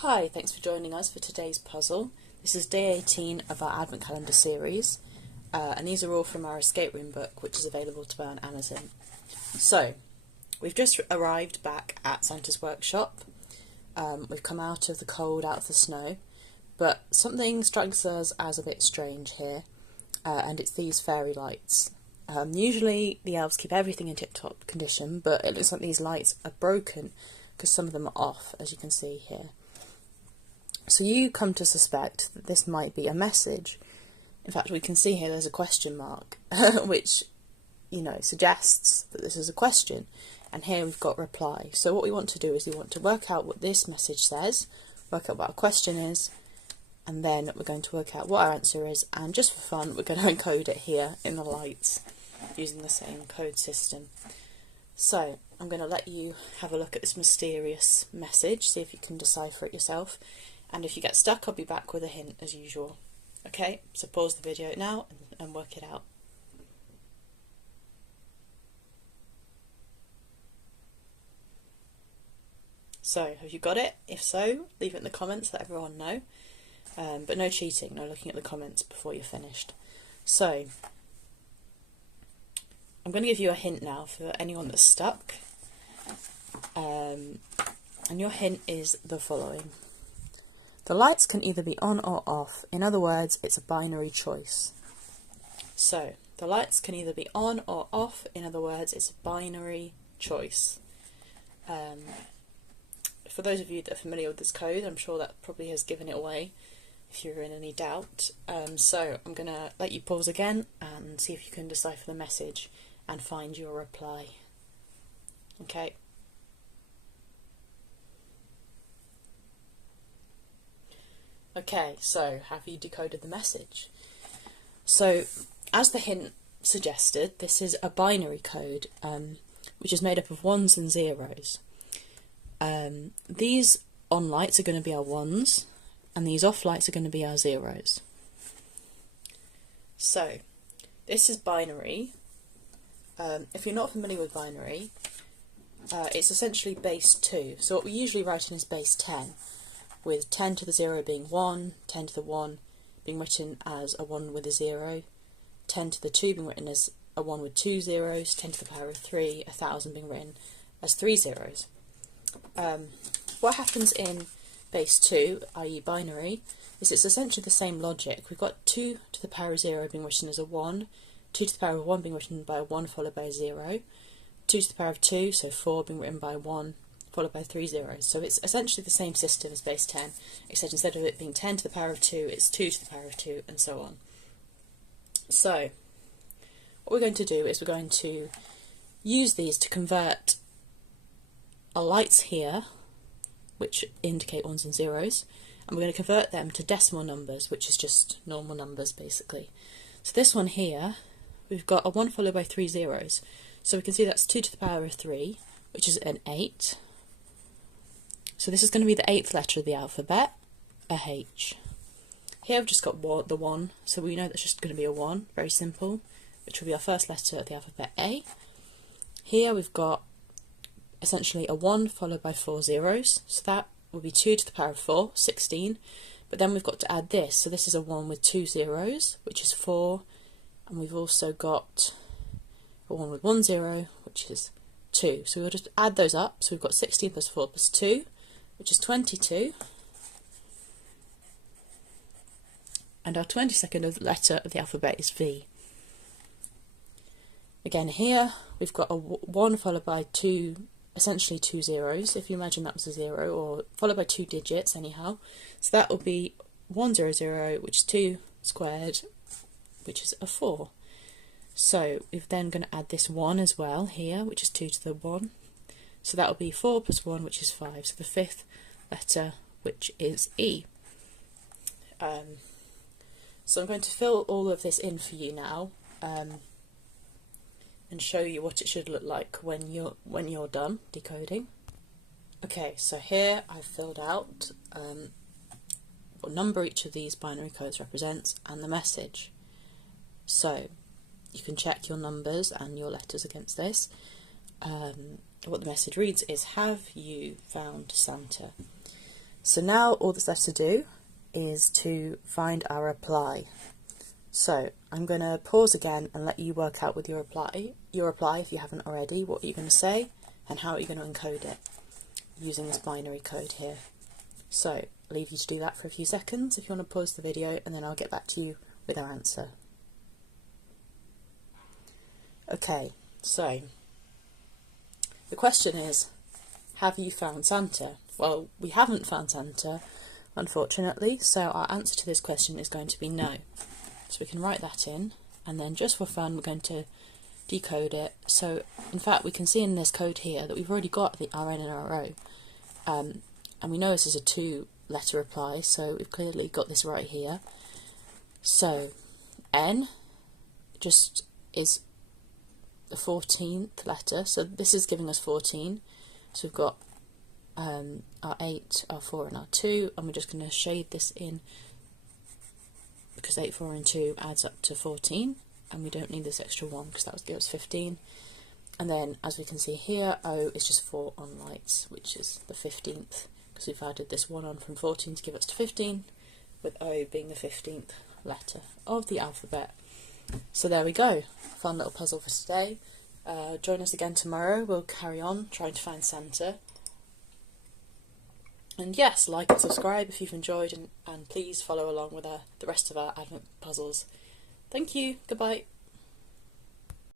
Hi, thanks for joining us for today's puzzle. This is day 18 of our Advent Calendar series, and these are all from our escape room book, which is available to buy on Amazon. So, we've just arrived back at Santa's workshop. We've come out of the cold, out of the snow, but something strikes us as a bit strange here, and it's these fairy lights. Usually the elves keep everything in tip-top condition, but it looks like these lights are broken because some of them are off, as you can see here. So you come to suspect that this might be a message. In fact, we can see here there's a question mark, which, suggests that this is a question. And here we've got reply. So what we want to do is we want to work out what this message says, work out what our question is, and then we're going to work out what our answer is. And just for fun, we're going to encode it here in the lights using the same code system. So I'm going to let you have a look at this mysterious message, see if you can decipher it yourself. And if you get stuck, I'll be back with a hint as usual. Okay, so pause the video now and work it out. So, have you got it? If so, leave it in the comments, let everyone know. But no cheating, no looking at the comments before you're finished. So, I'm going to give you a hint now for anyone that's stuck. And your hint is the following. The lights can either be on or off. In other words, it's a binary choice. So, the lights can either be on or off. In other words, it's a binary choice. For those of you that are familiar with this code, I'm sure that probably has given it away if you're in any doubt. So, I'm going to let you pause again and see if you can decipher the message and find your reply. Okay. Okay, so have you decoded the message? So, as the hint suggested, this is a binary code, which is made up of ones and zeros. These on lights are going to be our ones, and these off lights are going to be our zeros. So, this is binary. If you're not familiar with binary, it's essentially base 2. So what we usually write in is base 10. With 10 to the 0 being 1, 10 to the 1 being written as a 1 with a 0, 10 to the 2 being written as a 1 with 2 zeros, 10 to the power of 3, 1000 being written as 3 zeros. What happens in base 2, i.e. binary, is it's essentially the same logic. We've got 2 to the power of 0 being written as a 1, 2 to the power of 1 being written by a 1 followed by a 0, 2 to the power of 2, so 4 being written by 1, followed by 3 zeros. So it's essentially the same system as base 10, except instead of it being 10 to the power of 2, it's 2 to the power of 2, and so on. So, what we're going to do is we're going to use these to convert our lights here, which indicate ones and zeros, and we're going to convert them to decimal numbers, which is just normal numbers, basically. So this one here, we've got a 1 followed by 3 zeros. So we can see that's 2 to the power of 3, which is an 8. So this is going to be the 8th letter of the alphabet, a H. Here I've just got the 1, so we know that's just going to be a 1, very simple, which will be our first letter of the alphabet, A. Here we've got essentially a 1 followed by 4 zeros, so that will be 2 to the power of 4, 16. But then we've got to add this, so this is a 1 with 2 zeros, which is 4, and we've also got a 1 with 1 zero, which is 2. So we'll just add those up, so we've got 16 plus 4 plus 2, which is 22, and our 22nd letter of the alphabet is V. Again here we've got a 1 followed by 2, essentially 2 zeros, if you imagine that was a 0, or followed by 2 digits anyhow. So that will be 100, which is 2 squared, which is a 4. So we're then going to add this 1 as well here, which is 2 to the 1. So that will be 4 plus 1, which is 5. So the 5th letter, which is E. So I'm going to fill all of this in for you now, and show you what it should look like when you're done decoding. Okay, so here I've filled out what number each of these binary codes represents and the message. So you can check your numbers and your letters against this. What the message reads is, have you found Santa? So now all that's left to do is to find our reply. So I'm going to pause again and let you work out with your reply if you haven't already, what you're going to say and how you're going to encode it using this binary code here. So I'll leave you to do that for a few seconds if you want to pause the video, and then I'll get back to you with our answer. Okay, so the question is, have you found Santa? Well, we haven't found Santa, unfortunately, so our answer to this question is going to be no. So we can write that in, and then just for fun we're going to decode it. So in fact we can see in this code here that we've already got the Rn and Ro, and we know this is a 2-letter reply, so we've clearly got this right here. So N just is the 14th letter, so this is giving us 14. So we've got our 8, our 4 and our 2, and we're just going to shade this in because 8, 4 and 2 adds up to 14, and we don't need this extra 1 because that would give us 15. And then as we can see here, O is just 4 on lights, which is the 15th, because we've added this 1 on from 14 to give us to 15, with O being the 15th letter of the alphabet. So there we go, fun little puzzle for today. Join us again tomorrow, we'll carry on trying to find Santa. And yes, like and subscribe if you've enjoyed, and please follow along with the rest of our Advent puzzles. Thank you, goodbye.